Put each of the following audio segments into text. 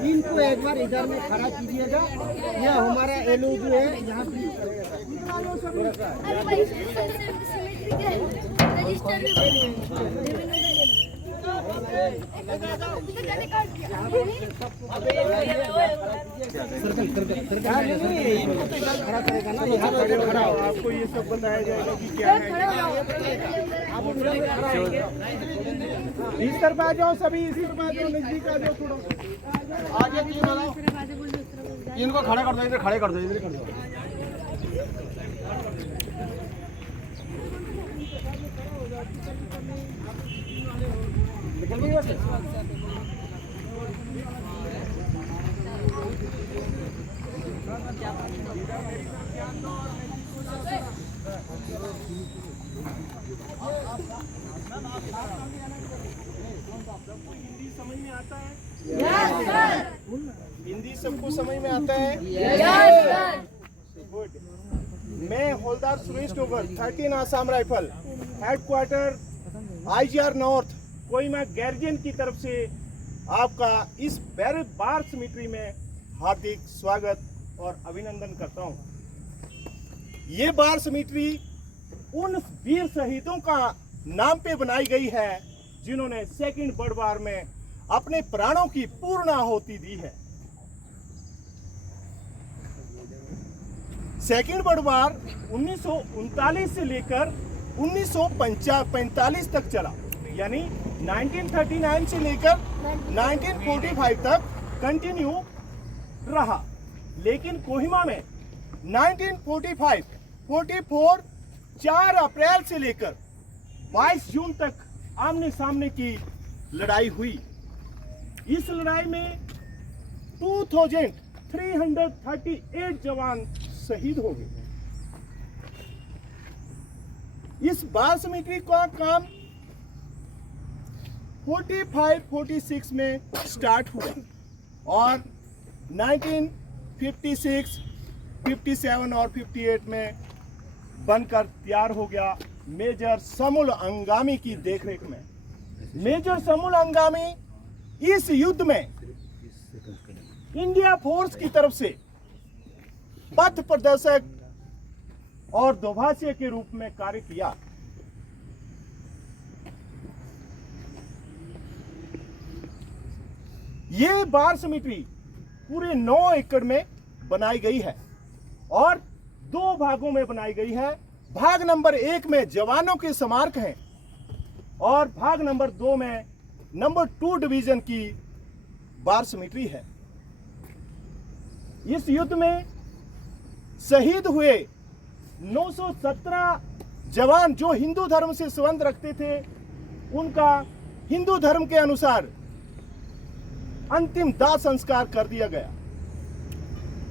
इनको एक बार इधर में खड़ा कीजिएगा। यह हमारा एलओ जो है यहाँ खड़ा करेगा ना, यहाँ खड़ा हो, आपको ये सब बताया जाएगा कि क्या है। इस तरफ आ जाओ, सभी इसी तरफ आ जाओ, नजदीक आ जाओ थोड़ा। आगे इनको खड़ा कर दो, इधर खड़े कर दो, इधर कर दो। निकल गई वैसे। हिंदी समझ में आता है? Yes sir. हिंदी सबको समझ में आता है? Yes sir. गुड। मैं हवलदार Suresh Dogar 13 Assam rifle headquarter IGR north Kohima garrison की तरफ से आपका इस बार सिमेट्री में हार्दिक स्वागत और अभिनंदन करता हूं। ये बार सिमेट्री उन वीर शहीदों का नाम पे बनाई गई है जिन्होंने सेकंड वर्ल्ड वार में अपने प्राणों की पूर्ण आहुति दी है। सेकंड वर्ल्ड वार 1939 से लेकर 1945 तक चला, यानी 1939 से लेकर 1945 तक कंटिन्यू रहा। लेकिन कोहिमा में 1945, 44, 4 अप्रैल से लेकर 22 जून तक आमने सामने की लड़ाई हुई। इस लड़ाई में 2338 जवान शहीद हो गए। इस बार सिमेट्री का काम 45-46 में स्टार्ट हुआ और 1956, 57 और 58 में बनकर तैयार हो गया मेजर समूल अंगामी की देखरेख में। मेजर समूल अंगामी इस युद्ध में इंडिया फोर्स की तरफ से पथ प्रदर्शक और दोभाषी के रूप में कार्य किया। ये बार सिमेट्री पूरे 9 एकड़ में बनाई गई है और 2 भागों में बनाई गई है। भाग नंबर 1 में जवानों के स्मारक हैं और भाग नंबर 2 में नंबर 2 डिवीजन की बार सिमेट्री है। इस युद्ध में शहीद हुए 917 जवान जो हिंदू धर्म से संबंध रखते थे, उनका हिंदू धर्म के अनुसार अंतिम दाह संस्कार कर दिया गया।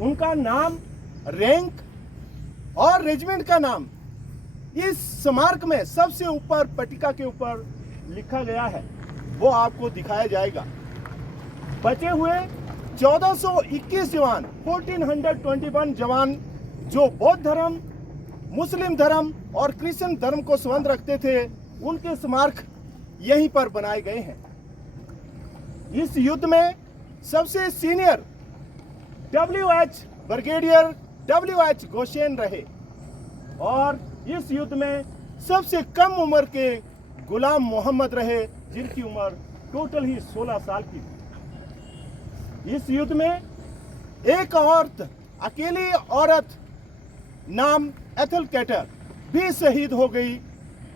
उनका नाम, रैंक और रेजिमेंट का नाम इस स्मारक में सबसे ऊपर पट्टिका के ऊपर लिखा गया है, वो आपको दिखाया जाएगा। बचे हुए 1421 जवान, 1421 जवान जो बौद्ध धर्म, मुस्लिम धर्म और क्रिश्चियन धर्म को संबंध रखते थे, उनके स्मारक यहीं पर बनाए गए हैं। इस युद्ध में सबसे senior WH brigadier WH Gaussian रहे और इस युद्ध में सबसे कम उम्र के गुलाम मोहम्मद रहे, जिनकी उम्र टोटल ही 16 साल की थी। इस युद्ध में एक औरत, अकेली औरत नाम एथल कैटर भी शहीद हो गई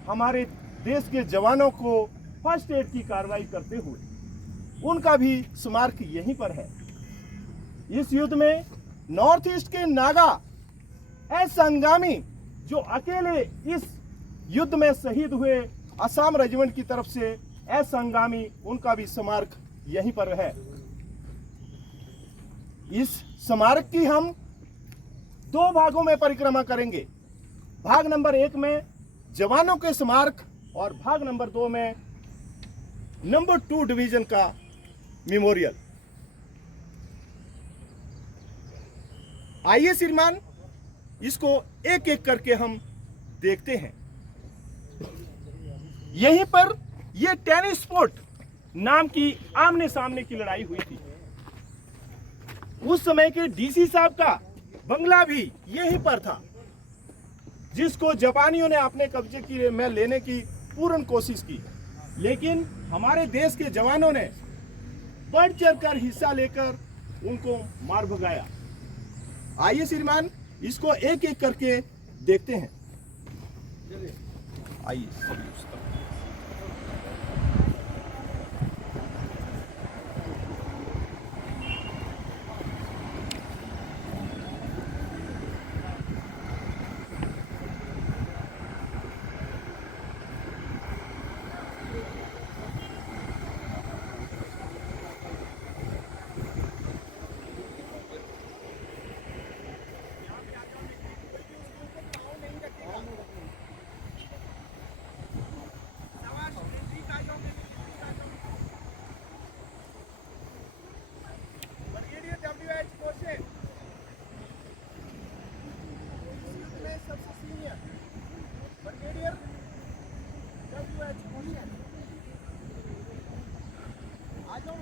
हमारे देश के जवानों को फर्स्ट एड की कार्रवाई करते हुए। उनका भी स्मारक यहीं पर है। इस युद्ध में नॉर्थ ईस्ट के नागा एस अंगामी जो अकेले इस युद्ध में शहीद हुए असम रेजिमेंट की तरफ से एस अंगामी, उनका भी स्मारक यहीं पर है। इस स्मारक की हम 2 भागों में परिक्रमा करेंगे। भाग नंबर 1 में जवानों के स्मारक और भाग नंबर 2 में नंबर 2 डिवीजन का मेमोरियल। आइए श्रीमान, इसको एक एक करके हम देखते हैं। यहीं पर यह टेनिस स्पोर्ट नाम की आमने सामने की लड़ाई हुई थी। उस समय के डीसी साहब का बंगला भी यहीं पर था, जिसको जापानियों ने अपने कब्जे में लेने की पूर्ण कोशिश की, लेकिन हमारे देश के जवानों ने बढ़ चढ़कर हिस्सा लेकर उनको मार भगाया। आइए श्रीमान, इसको एक एक करके देखते हैं। आइए।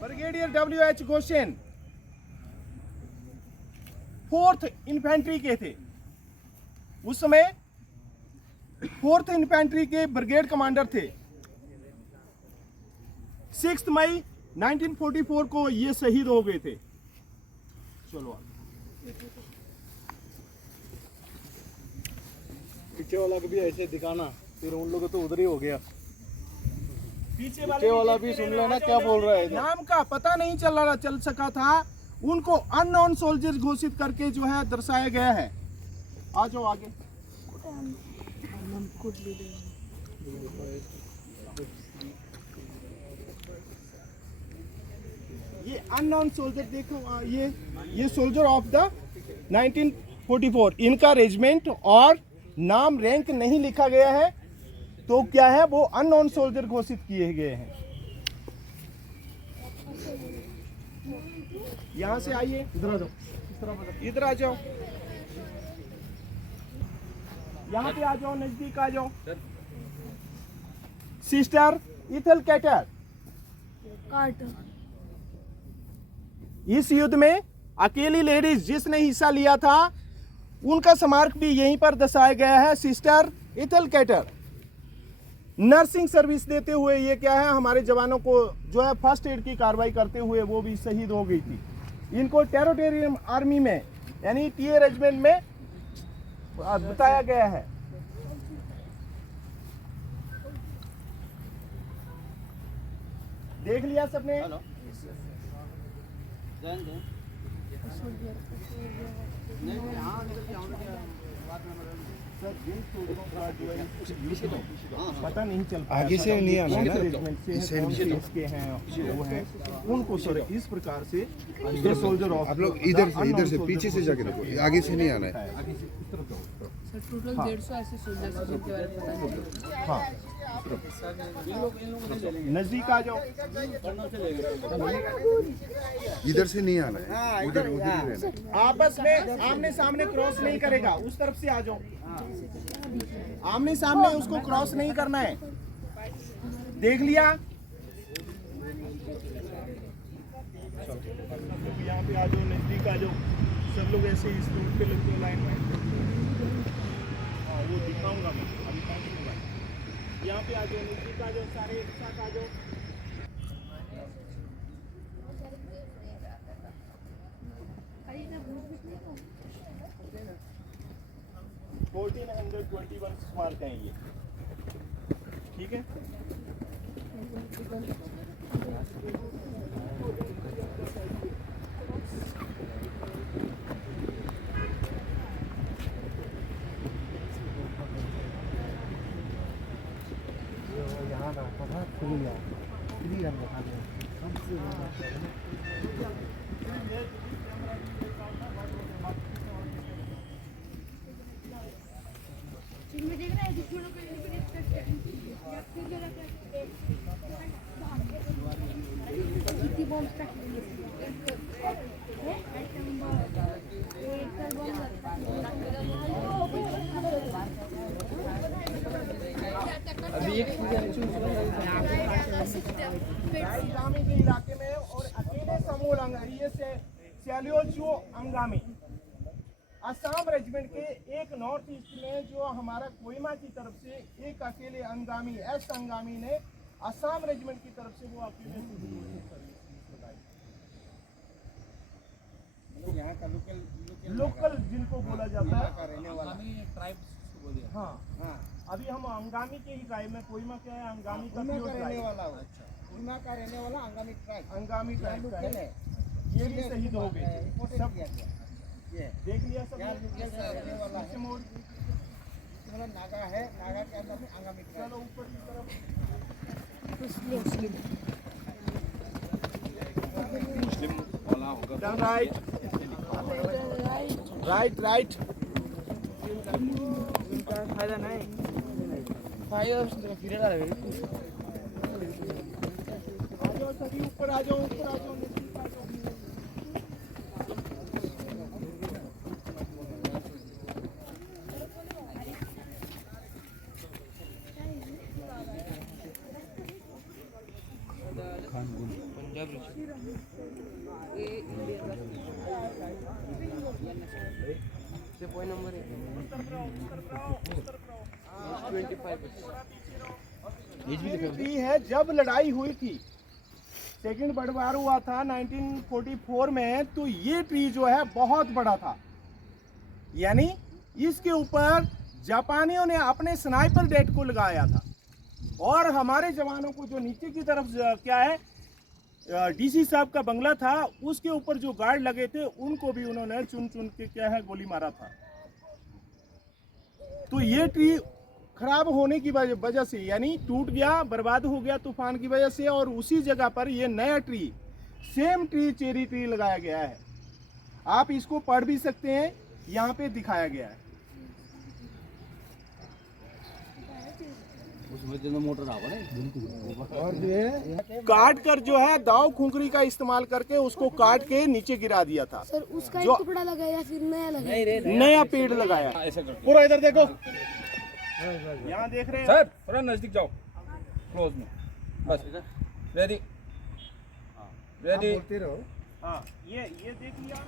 Brigadier W.H. घोषेन 4th इन्फेंट्री के थे। उस समय 4th इन्फेंट्री के ब्रिगेड कमांडर थे। 6 मई 1944 को ये शहीद हो गए थे। चलो पीछे वाला को भी ऐसे दिखाना, फिर उन लोगों तो उधर ही हो गया। पीछे वाला भी सुन लेना क्या बोल रहा है। नाम का पता नहीं चल सका था, उनको अननोन सोल्जर्स घोषित करके जो है दर्शाया गया है। आ जाओ आगे। ये अननोन सोल्जर देखो, ये सोल्जर ऑफ द 1944, इनका रेजिमेंट और नाम रैंक नहीं लिखा गया है, तो क्या है वो अननोन सोल्जर घोषित किए गए हैं। यहां से आइए, इधर आ जाओ, इधर आ जाओ, यहाँ पे आ जाओ, नजदीक आ जाओ। सिस्टर इथल कैटर, इस युद्ध में अकेली लेडीज जिसने हिस्सा लिया था, उनका स्मारक भी यहीं पर दर्शाया गया है। सिस्टर इथल कैटर नर्सिंग सर्विस देते हुए ये क्या है हमारे जवानों को जो है फर्स्ट एड की कार्रवाई करते हुए वो भी शहीद हो गई थी। इनको टेरिटोरियल आर्मी में यानी टीए रेजिमेंट में बताया गया है। देख लिया सबने? पता नहीं चल आगे से नहीं आना है ना, इसके हैं वो हैं उनको सर इस प्रकार से सोल्जर ऑफ आप लोग इधर से पीछे से जाके देखो, आगे से नहीं आना है। सर टोटल 150 ऐसे सोल्जर्स हैं जिनके बारे में पता नहीं। हाँ, नजदीक आ जाओ। इधर से नहीं आना है, उधर उधर ही रहना है। आपस में आमने सामने क्रॉस नहीं करेगा, उस तरफ से आ जाओ। आमने सामने उसको क्रॉस नहीं करना है। देख लिया? यहाँ पे आ जाओ, नजदीक आ जाओ। सब लोग ऐसे इस रूट पे लगते हैं लाइन में। हाँ, वो दिखाऊंगा मैं अभी पहुंचूंगा। यहाँ पे आ जाओ, नजदीक आ जाओ, सारे एक साथ आ जाओ। स्मारक हैं ये, ठीक है? यहाँ रहता था फ्री किती बॉम्ब टाकले अंगामी के इलाके में और अकेले समूह अंगामी से सैल्यूचो अंगामी असम रेजिमेंट के एक नॉर्थ ईस्ट में जो हमारा कोहिमा की तरफ से एक अकेले अंगामी एस अंगामी ने असम रेजिमेंट की तरफ से वो अकेले यहाँ का लोकल जिनको बोला जाता है रहने वाला हाँ हाँ अभी हम अंगामी के ही ट्राइब में कोहिमा क्या है अंगामी का उन्ना प्योर का रहने ट्राइब वाला हो उन्ना का रहने वाला अंगामी ट्राइब अंगामी ट्राइब का लोकल है है ये भी शहीद हो गए रिपोर्ट सब किया गया ये देख लिया सब यहाँ लोकल का रहने वाला है मोड़ मतलब नागा है नागा के अंदर में अंगामी ट्राइब चलो ऊपर की तरफ Turn right. Right, right. फायदा नहीं फायदा फिर आ रहा है आ जाओ सभी ऊपर आ जाओ ऊपर आ जाओ नीचे आ जाओ पंजाब ये पॉइंट नंबर 25 ट्री है जब लड़ाई हुई थी सेकंड वर्ल्ड वार हुआ था 1944 में तो ये ट्री जो है बहुत बड़ा था यानी इसके ऊपर जापानियों ने अपने स्नाइपर डेट को लगाया था और हमारे जवानों को जो नीचे की तरफ क्या है डीसी साहब का बंगला था उसके ऊपर जो गार्ड लगे थे उनको भी उन्होंने चुन चुन के क्या है गोली मारा था। तो ये ट्री खराब होने की वजह से यानी टूट गया बर्बाद हो गया तूफान की वजह से और उसी जगह पर ये नया tree same tree cherry tree लगाया गया है। आप इसको पढ़ भी सकते हैं यहाँ पे दिखाया गया है। मोटर और ये काट कर जो है दाव खुंखरी का इस्तेमाल करके उसको काट के नीचे गिरा दिया था। सर उसका जो- एक टुकड़ा लगाया फिर नया लगाया नया पेड़ लगाया। पूरा इधर देखो यहाँ देख रहे हैं सर थोड़ा नजदीक जाओ क्लोज में बस रेडी रेडी बोलते रहो हाँ ये देख लिया।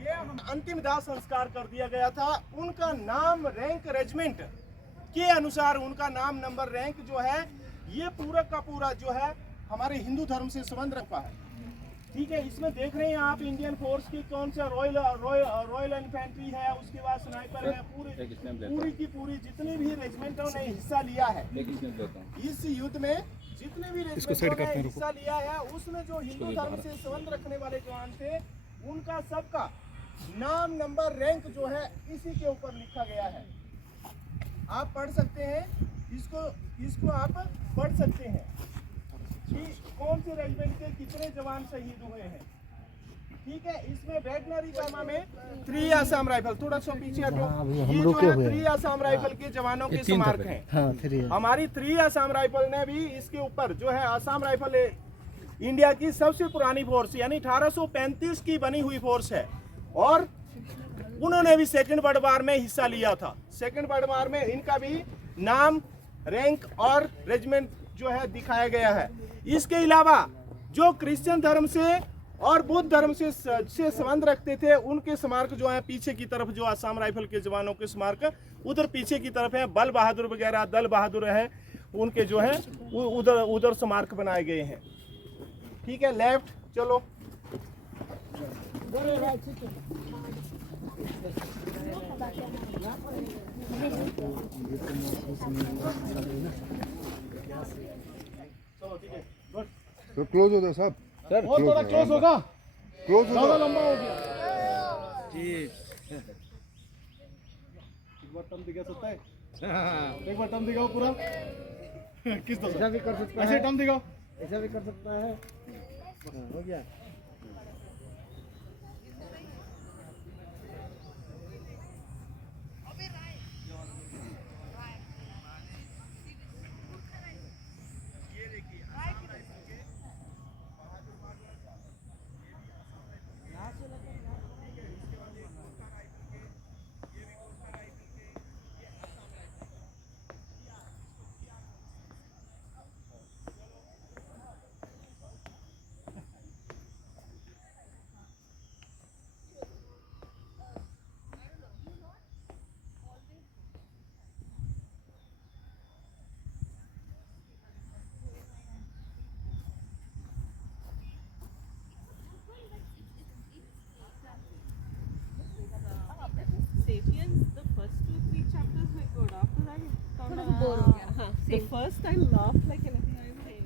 ये अंतिम दाह संस्कार कर दिया गया था। उनका नाम रैंक रेजिमेंट के अनुसार उनका नाम नंबर रैंक जो है ये पूरा का पूरा जो है हमारे हिंदू धर्म से संबंध रखा है। ठीक है, इसमें देख रहे हैं आप इंडियन फोर्स की कौन सा रॉयल इन्फेंट्री है, उसके बाद स्नाइपर है, पूरी की पूरी जितनी भी रेजिमेंटों ने हिस्सा लिया है इस युद्ध में, जितने भी रेजिमेंटों ने हिस्सा लिया है उसमें जो हिंदू धर्म से संबंध रखने वाले जवान थे उनका सबका नाम नंबर रैंक जो है इसी के ऊपर लिखा गया है। आप पढ़ सकते हैं इसको आप पढ़ सकते हैं कि कौन से रेजिमेंट के कितने जवान शहीद हुए हैं। ठीक है, इसमें वेटनरी कैमा में 3 आसाम राइफल, थोड़ा सा पीछे हटो, ये जो है 3 आसाम राइफल के जवानों के स्मारक हैं। हमारी 3 आसाम राइफल ने भी इसके ऊपर जो है आसाम राइफल इंडिया की सबसे पुरानी फोर्स यानी 1835 की बनी हुई फोर्स है और उन्होंने भी सेकंड वर्ल्ड वार में हिस्सा लिया था। सेकंड वर्ल्ड वार में इनका भी नाम रैंक और रेजिमेंट जो है दिखाया गया है। इसके अलावा जो क्रिश्चियन धर्म से और बौद्ध धर्म से संबंध रखते थे उनके स्मारक जो है पीछे की तरफ, जो आसाम राइफल के जवानों के स्मारक उधर पीछे की तरफ है, बल बहादुर वगैरह, दल बहादुर है, उनके जो है उधर उधर स्मारक बनाए गए हैं। ठीक है, लेफ्ट चलो। चलो ठीक है, गुड। तो क्लोज हो जाओ सब सर और थोड़ा क्लोज होगा, क्लोज हो ज्यादा जाओ लंबा हो गया। एक बार टर्म दिखा सकता है, एक बार टर्म दिखाओ पूरा। किस तरह ऐसा भी कर सकता ऐसे है, टर्म दिखाओ। ऐसा भी कर सकता है। हो गया। Sapiens, the first 2-3 chapters were good. After that, it kind of bore हो गया। हाँ, The first I laughed like anything. I was like,